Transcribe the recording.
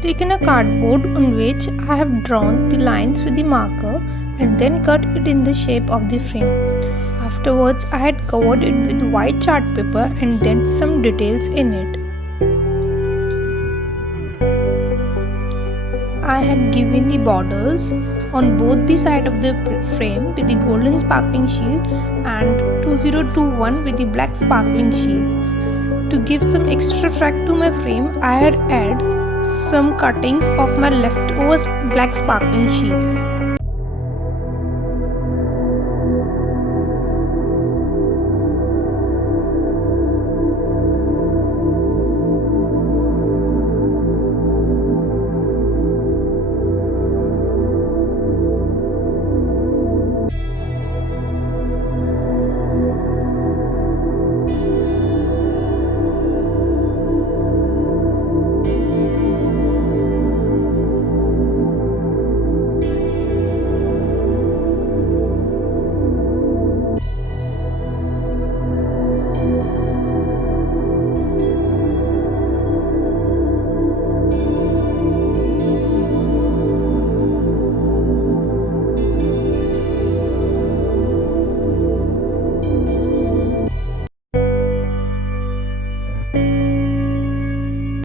taken a cardboard on which I have drawn the lines with the marker and then cut it in the shape of the frame. Afterwards, I had covered it with white chart paper and then some details in it. I had given the borders on both the side of the frame with the golden sparkling shield and 2021 with the black sparkling shield. To give some extra frack to my frame, I had added some cuttings of my leftover black sparkling sheets.